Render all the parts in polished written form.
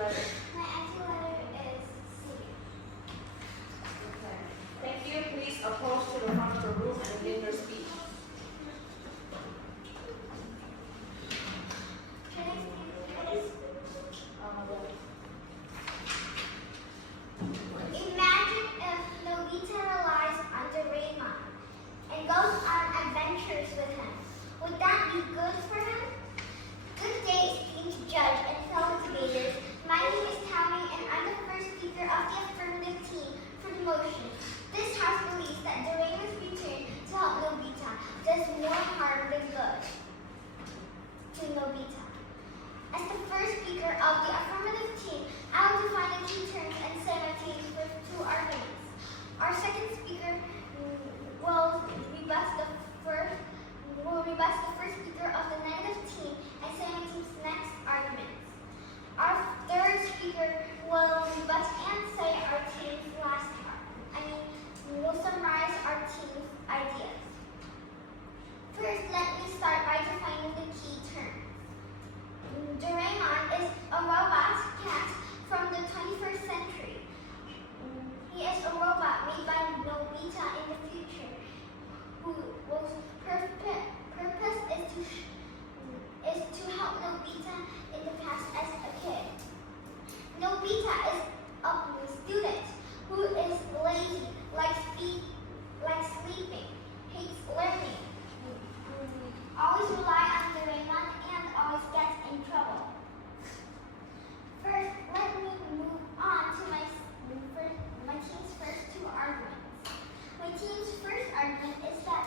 letter? My answer letter is C. Okay. Thank you. Please approach to the front of the room and begin your speech. Can I speak, please? Imagine if Nobita relies on Doraemon and goes on adventures with him. Would that be good for him? Good day, esteemed judge and fellow debaters. My name is Tammy and I'm the first speaker of the affirmative team for the motion. This house believes that Doraemon's return to help Nobita does more harm than good to Nobita. As the first speaker of the affirmative team, I will define the key terms and say my team's first two arguments. Our second speaker will rebut the first speaker of the negative team and say my team's next arguments. Our third speaker will rebut and say our team's last argument. We'll summarize our team's ideas. First, let me start by defining the key terms. Doraemon is a robot cat from the 21st century. He is a robot made by Nobita in the future, whose purpose is to help Nobita in the past as a kid. Nobita is a student who is lazy, likes sleeping, hates learning, always rely on Doraemon and always gets in trouble. First, let me move on to my team's first two arguments. My team's first argument is that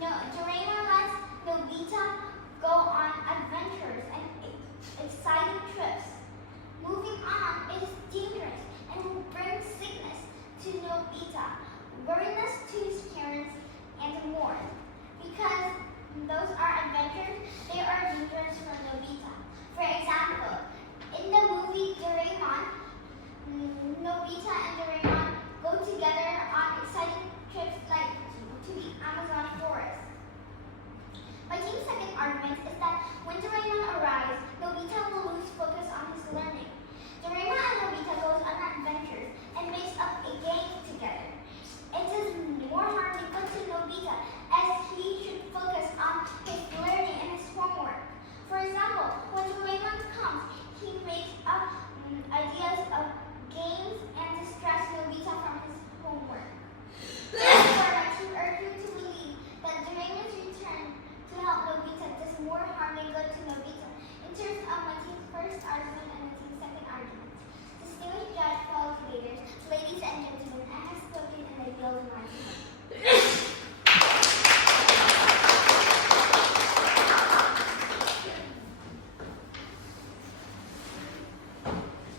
Doraemon lets Nobita go on adventures and exciting trips. Moving on is dangerous and will bring sickness to Nobita, weariness to his parents, and more. Because those are adventures, they are dangerous for Nobita. For example, in the movie Doraemon, Nobita and Doraemon go together on exciting trips like to the Amazon forest. My team's second argument is that when Doraemon arrives, Nobita will lose focus on his learning. Doraemon and Nobita goes on adventures and makes up a gang together. It does more harm than good to Nobita, as he should focus on his learning and his homework. For example, when Doraemon comes, he makes up ideas of games and distracts Nobita from his homework. Therefore, my team urge you to believe that Doraemon's return to help Nobita does more harm than good to Nobita. In terms of my team's first argument and my team's second argument, distinguished judge, fellow debaters, ladies and gentlemen, I have spoken and I yield my time.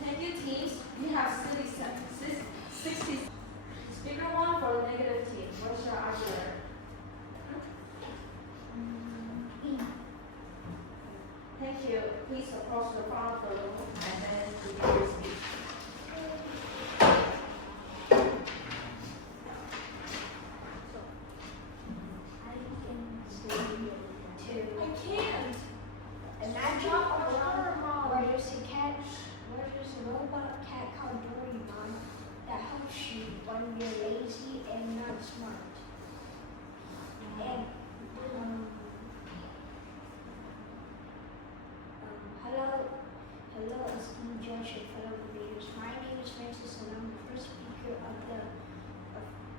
Thank you, teams. We have 60. Speaker one for the negative team. What's your answer letter? Thank you. Please approach the front of the room and then begin your speech. I can't. Imagine a world where there's a robot cat called Doraemon that helps you when you're lazy and not smart. And hello, esteemed judge and fellow debaters. My name is Francis, and I'm the first speaker of the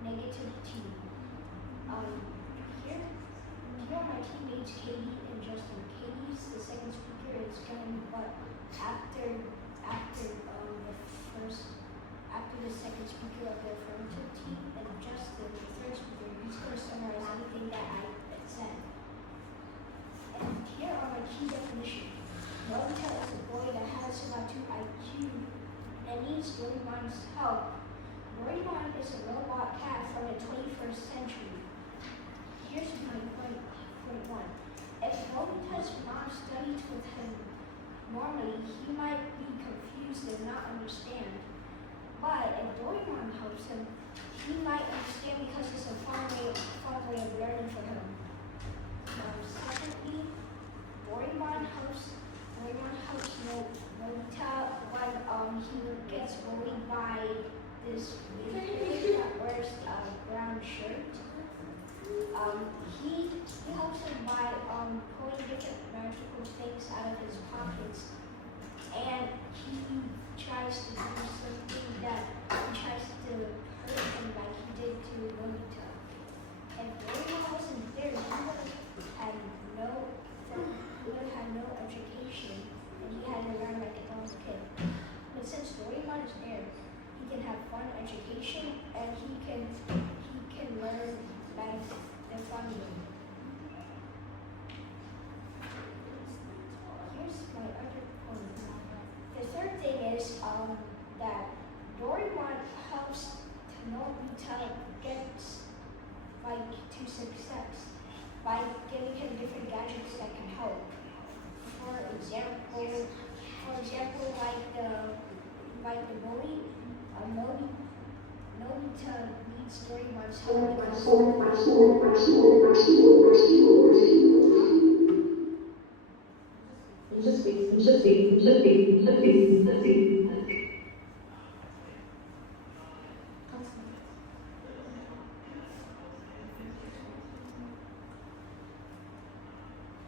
negative team. Here are my teammates, Katie and Justin. Katie's the second speaker. It's gonna be but after the second speaker of the affirmative team, and Justin, the third speaker, he's gonna summarize anything that I said. And here are my key definitions. Nobita is a boy that has about 2 IQ and needs Doraemon's help. Doraemon is a robot cat from the 21st century. Here's my point one. If Nobita's mom studied with him normally, he might be confused and not understand. But if Doraemon helps him, he might understand because it's a fun way of learning for him. Secondly, Doraemon helps Nobita when is that Doraemon helps Nobita get to success by giving him different gadgets that can help. For example, like the bully, Nobita needs Doraemon's help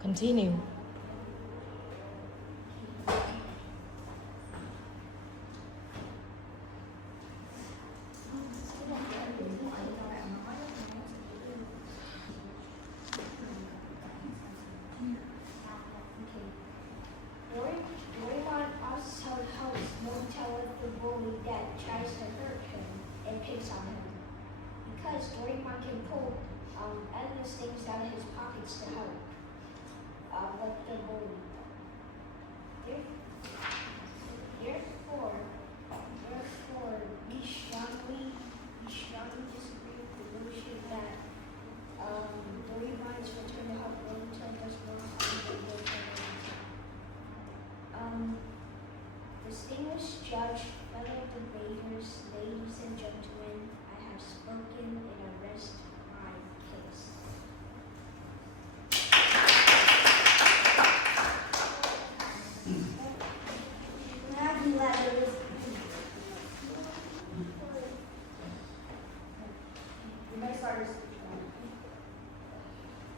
Continue. Doraemon also helps Nobita with the bully that tries to hurt him and picks on him. Because Doraemon can pull endless things out of his pockets to help with the bully. Therefore, we strongly disagree with the notion that Doraemon's return to help Nobita does more harm than good for Nobita. Distinguished judge, fellow debaters, ladies and gentlemen, I have spoken and I rest my case. You may start your speech.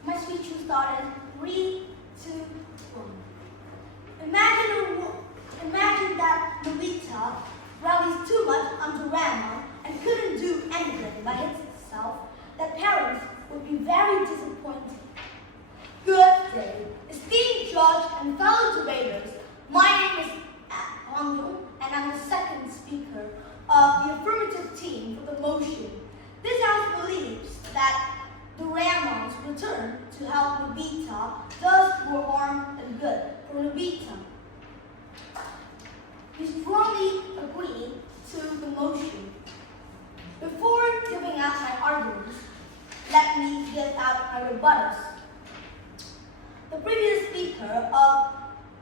My speech will start in 3, 2, 1. Imagine that Nobita rallies too much on Doraemon and couldn't do anything by himself, that parents would be very disappointed. Good day, esteemed judge and fellow debaters. My name is Anju, and I'm the second speaker of the affirmative team for the motion. This House believes that Doraemon's return to help Nobita does more harm than good for Nobita. We strongly agree to the motion. Before giving out my arguments, let me get out my rebuttals. The previous speaker of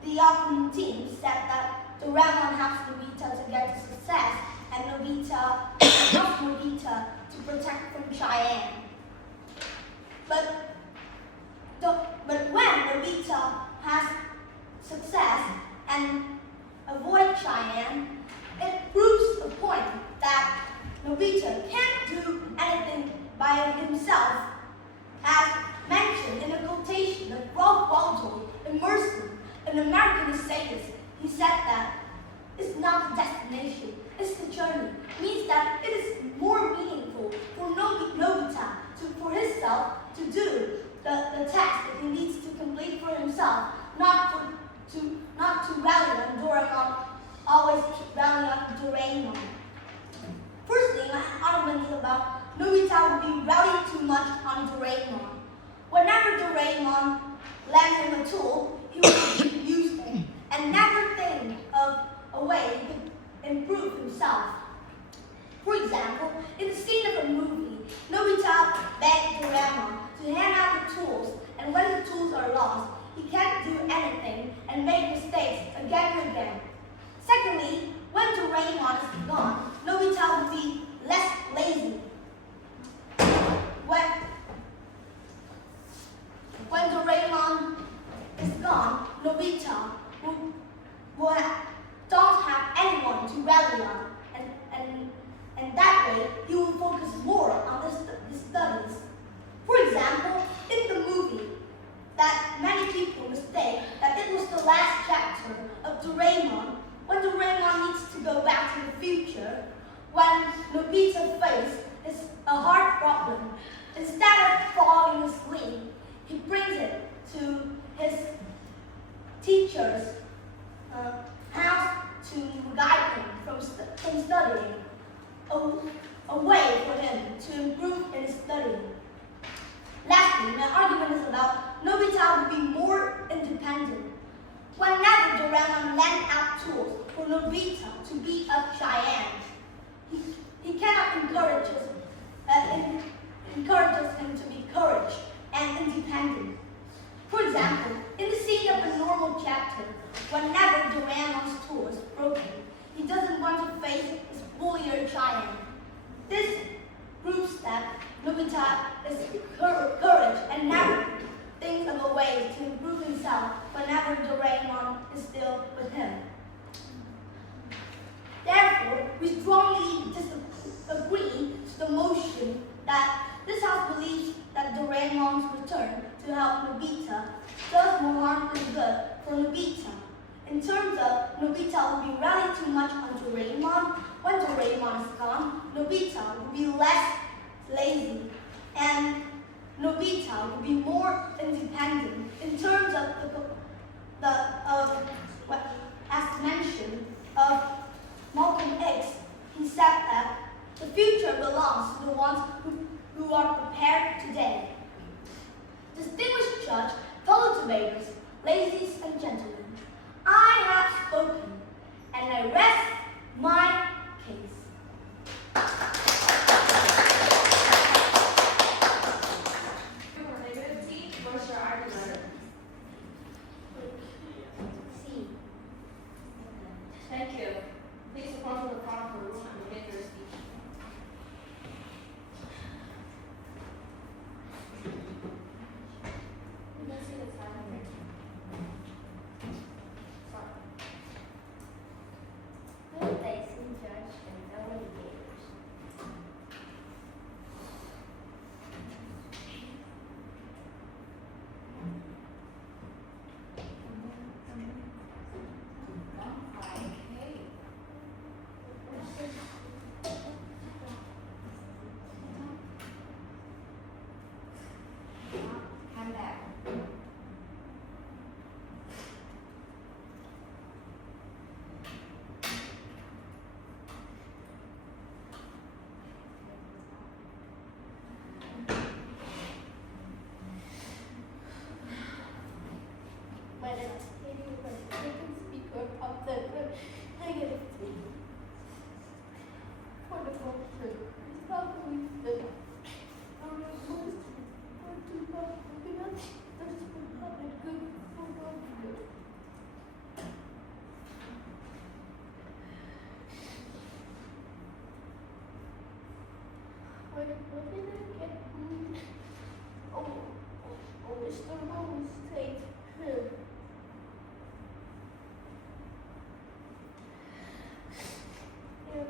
the opposing team said that Doraemon helps Nobita to get to success and Nobita helps Nobita to protect from Cheyenne. But when Nobita has success and avoid Cheyenne, it proves the point that Nobita can't do anything by himself, as mentioned in a quotation that Ralph Waldo immersed in American essays. He said that it's not the destination, it's the journey. It means that it is more meaningful for Nobita for himself to do the task that he needs to complete for himself, not to rally on Doraemon, always rally on Doraemon. Firstly, my argument is about Nobita would be rallying too much on Doraemon. Whenever Doraemon lends him a tool, he will use it and never think of a way to improve himself. For example, in the scene of a movie, Nobita begged Doraemon to hand out the tools, and when the tools are lost, he can't do anything and make mistakes again and again. Secondly, when Doraemon is gone, Nobita will be less lazy. When Doraemon is gone, Nobita don't have anyone to rally on, and that way he will focus more on his studies. For example, in the movie, that many people mistake that it was the last chapter of Doraemon, when Doraemon needs to go back to the future, when Nobita faces a heart problem. Instead of falling asleep, he brings it to his teacher's house to guide him from studying, a way for him to improve in his studying. Lastly, my argument is about Nobita would be more independent. Whenever Doraemon lends out tools for Nobita to beat up giants. He cannot encourages him to be courage and independent. For example, in the scene of a normal chapter, whenever Doraemon's tool is broken, he doesn't want to face his bullier giant. This proves that Nobita is courage and never thinks of a way to improve himself whenever Doraemon is still with him. Therefore, we strongly disagree to the motion that this house believes that Doraemon's return to help Nobita does more harm than good for Nobita. In terms of Nobita will be relying too much on Doraemon, when Doraemon is gone, Nobita will be less lazy and Nobita will be more independent. In terms of as mentioned of Malcolm X, he said that the future belongs to the ones who are prepared today. Distinguished judge, fellow debaters, ladies and gentlemen, I have spoken and I rest my case. For negative team, what's your argument? C. Thank you. Please report to the front of the room and begin your speech. You can see the time here. Sorry. Good day, judge and fellow debaters. Come back. My name is Katie, the second speaker of the negative team. Wonderful truth. It's not believe that our most are to not looking at there's not a good for what we do. What did I get? Oh, Mr. Rose saved him. Yeah.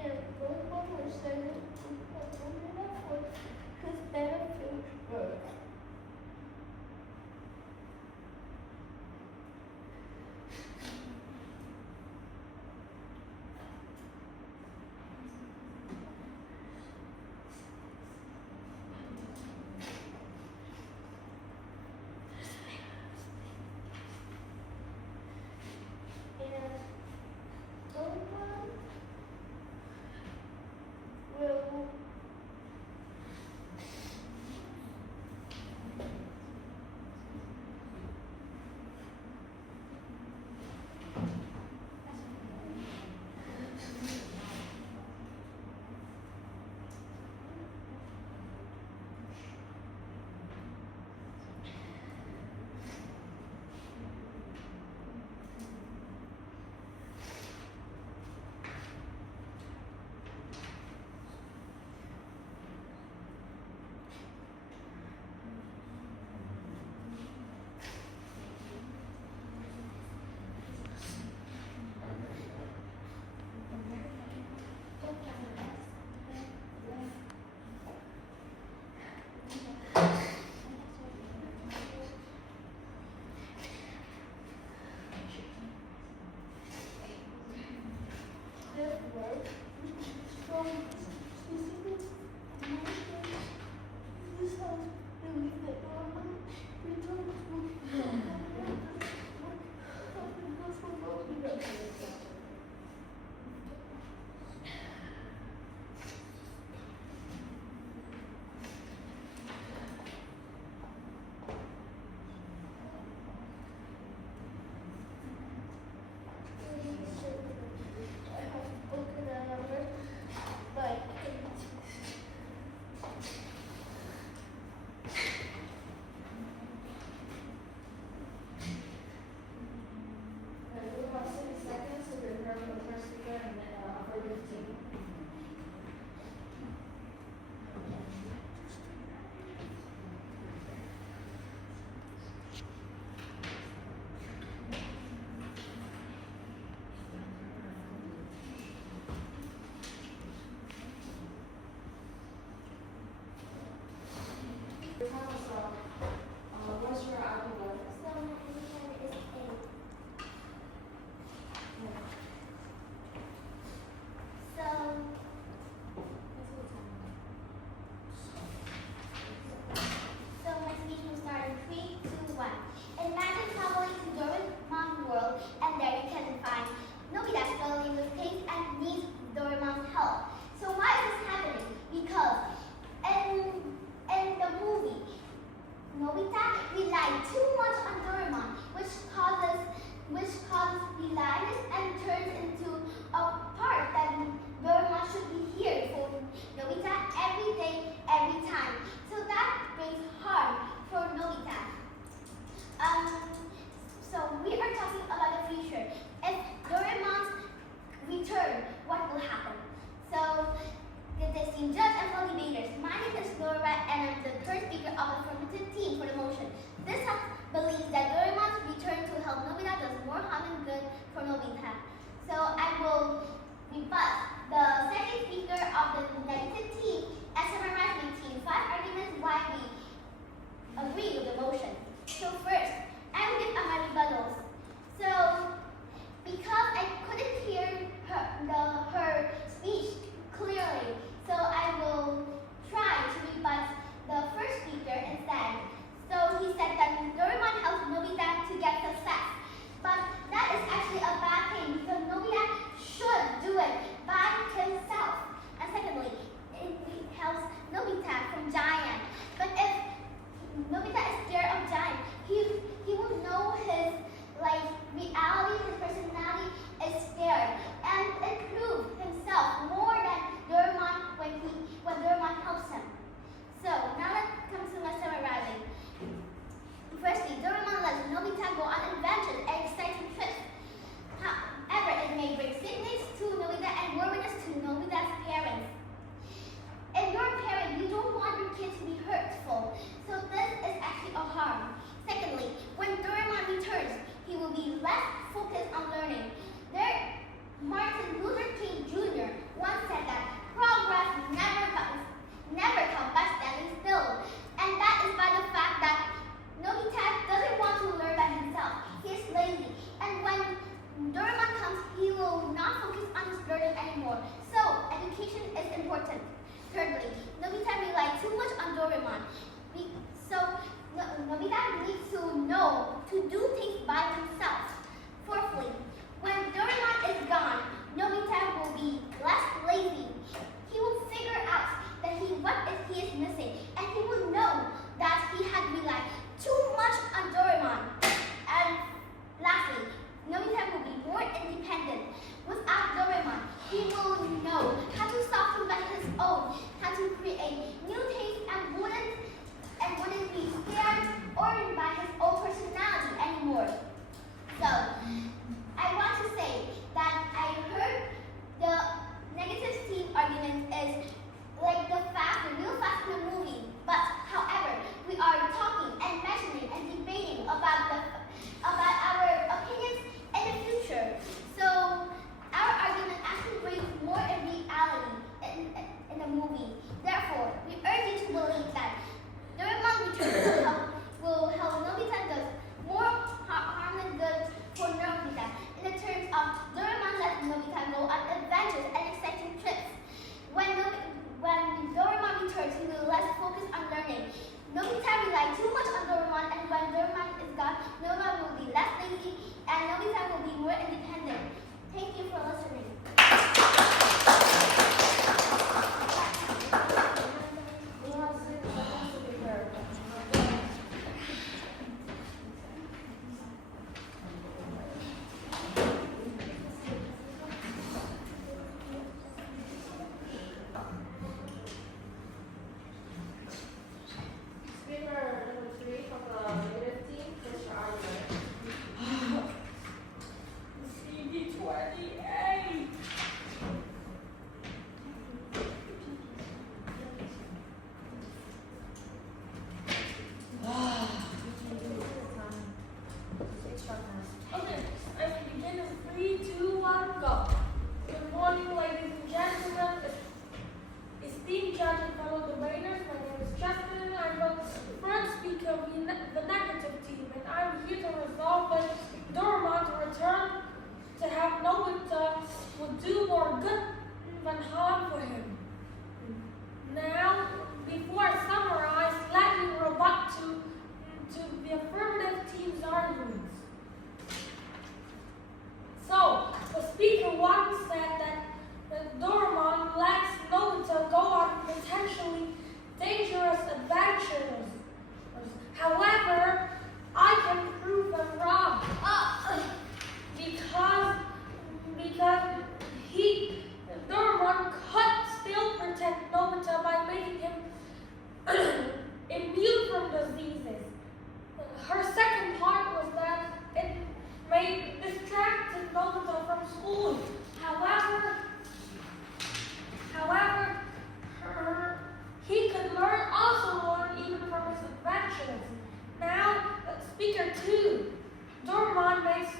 And both of us said it for his benefit work. And someone will Thirdly, Nobita relied too much on Doraemon. So Nobita needs to know to do things by himself. Fourthly, when Doraemon is gone, Nobita will be less lazy. He will figure out that he is missing, and he will know that he had relied too much on Doraemon. And lastly, Nobita will be more independent. Without Doraemon, he will know how to solve things by his own, how to create new things, and wouldn't be scared or by his own personality anymore. So, I want to say that I heard the negative team argument is like the real fast in the movie. But however, we are talking and mentioning and debating about our opinions in the future. So our argument actually brings more in reality in the movie. Therefore, we urge you to believe that Doraemon Returns will help Nobita does more harm than good for Nobita in the terms of Doraemon lets Nobita go on adventures and exciting trips. When Doraemon returns, he will less focus on learning. Nobita relied too much on Doraemon, and when Doraemon is gone, Nobita will be less lazy and Nobita will be more independent. Thank you for listening. We have 6 seconds to prepare. Speaker number 3 from the negative team, finish your argument. CD28. Okay, I will begin in 3, 2, 1, go. Good morning, ladies and gentlemen. Esteemed judge and fellow debaters, my name is Justin, and I'm the first speaker of the negative team, and I'm here to resolve that Doraemon to return to have Nobita would do more good than harm for him. Now, before I summarize, let me rebut to the affirmative team's arguments. So, the speaker once said that Doraemon lets Nobita go on potentially dangerous adventures. However, I can prove them wrong. Because Doraemon could still protect Nobita by making him immune from diseases. Her second part was that it may distract Nobita from school. However, he could also learn even from his adventures. Now, speaker 2, Doraemon makes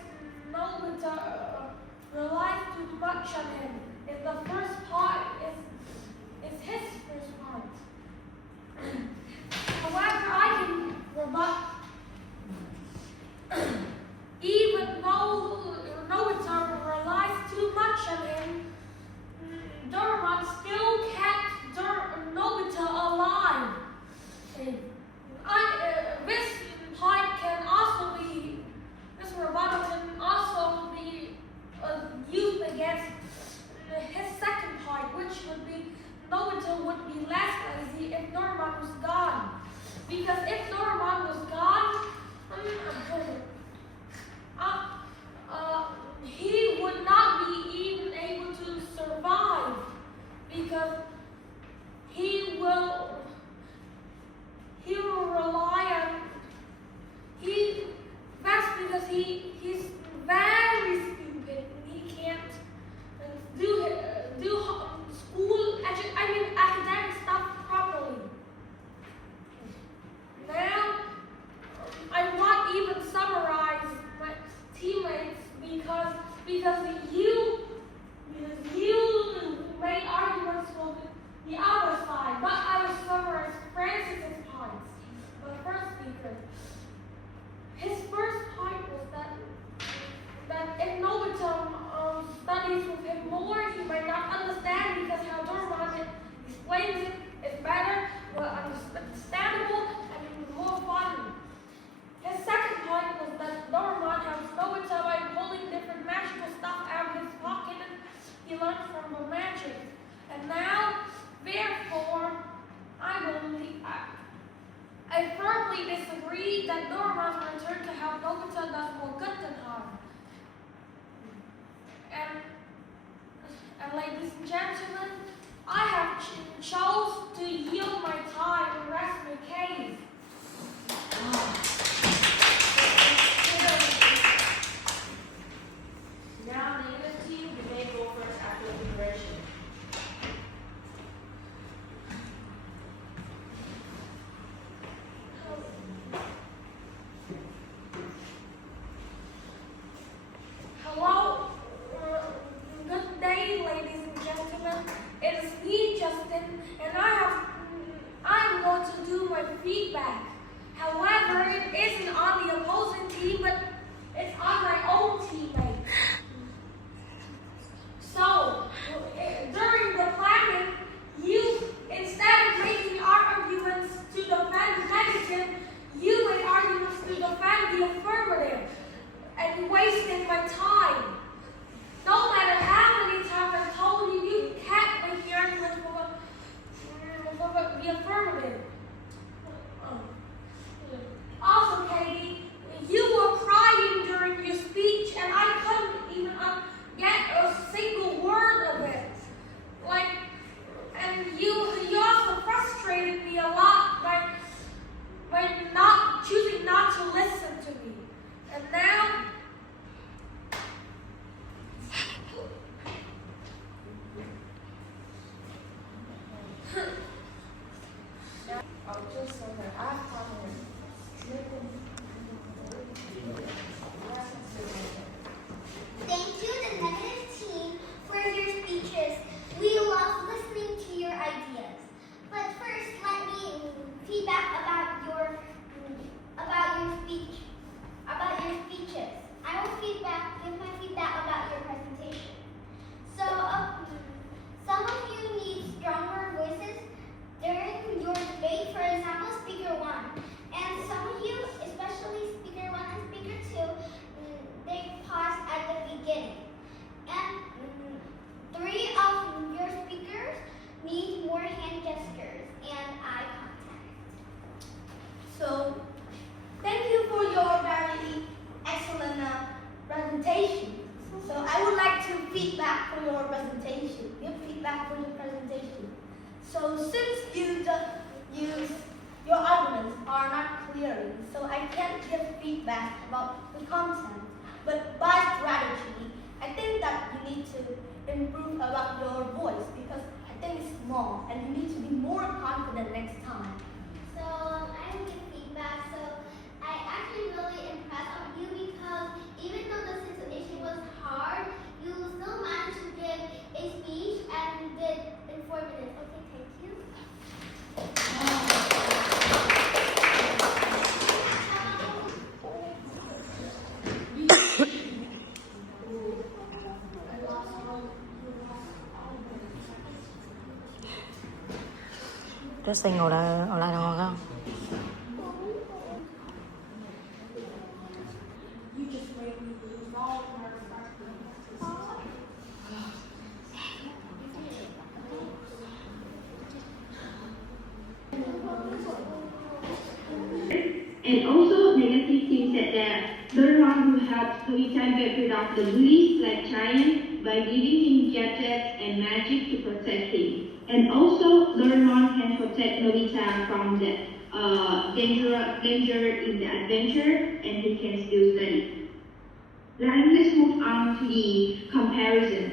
Nobita rely too much on him. In the first part is his first part. However, I can rebut. Even though Nobita relies too much on him, Doraemon still kept Nobita alive. This rebuttal can also be used against his second point, which would be Nobita would be less lazy if Doraemon was gone. Because if Doraemon was gone, he would not be even able to survive, because he will rely on that's because he's very stupid. He can't do academic stuff properly. Now I want even summarize and I'm going to do my feedback. However, it isn't on the opposing team, but it's on my own teammate. So, during the planning, instead of making arguments to defend the negative, you made arguments to defend the affirmative. And you wasted my time. No matter how many times I told you, you kept making arguments for the affirmative. Also, Katie, you were crying during your speech, and I couldn't even get a single word of it. And you also frustrated me a lot by choosing not to listen to me. And now, Thank you, the negative team, for your speeches. We love listening to your ideas. But first, let me feedback about your speeches. I will give my feedback about your presentation. So, some of you need stronger voices during your debate. For example, Speaker 1, and some of you, especially Speaker 1 and Speaker 2, they paused at the beginning. And 3 of your speakers need more hand gestures and eye contact. So, thank you for your very excellent presentation. So, I would like to feedback for your presentation. Give feedback for your presentation. So, since your arguments are not clear, so I can't give feedback about the content. But by strategy, I think that you need to improve about your voice because I think it's small and you need to be more confident next time. So I will give feedback. So I actually really impressed of you because even though the situation was hard, you still managed to give a speech and did informative. Okay, thank you. Dressing ngồi lại ngồi không? And also, negative team said that Doraemon will help Novita get rid of the bullies like Giant by giving him gadgets and magic to protect him. And also, Doraemon can protect Novita from the danger in the adventure, and he can still study. Let's move on to the comparison.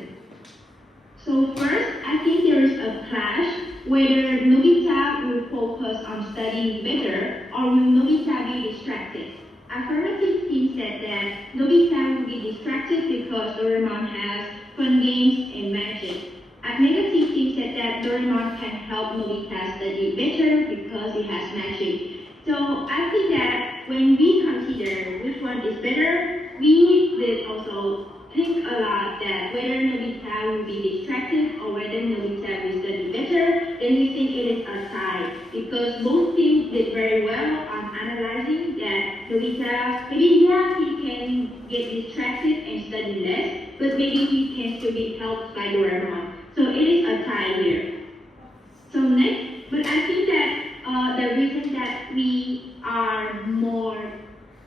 So first, I think there is a clash whether Nobita will focus on studying better or will Nobita be distracted. Affirmative team said that Nobita will be distracted because Doraemon has fun games and magic. A negative team said that Doraemon can help Nobita study better because he has magic. So I think that when we consider which one is better, we will also think a lot that whether Nobita will be distracted or whether Nobita will study better, then we think it is a tie because both teams did very well on analyzing that Nobita, maybe he can get distracted and study less, but maybe he can still be helped by Doraemon. So it is a tie here. So next, but I think that the reason that we are more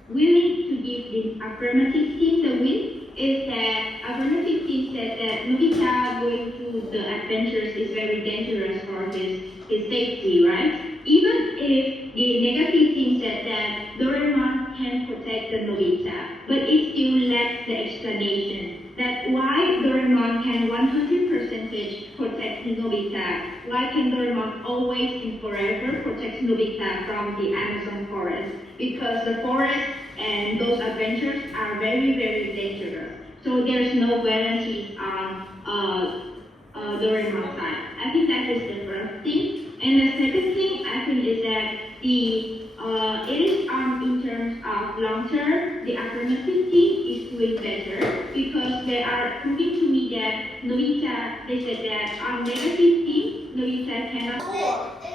willing to give the affirmative team the win is that affirmative team said that Nobita going through the adventures is very dangerous for his safety, right? Even if the negative team said that Doraemon can protect the Nobita, but it still lacks the explanation that why Doraemon can 100% protect Nobita. Why can Doraemon always and forever protect Nobita from the Amazon forest? Because the forest and those adventures are very, very dangerous. So there's no guarantees on Doraemon's side. I think that is different. And the second thing I think is that it is in terms of long term, the affirmative team is doing better because they are proving to me that Novita, they said that on negative team, Novita cannot.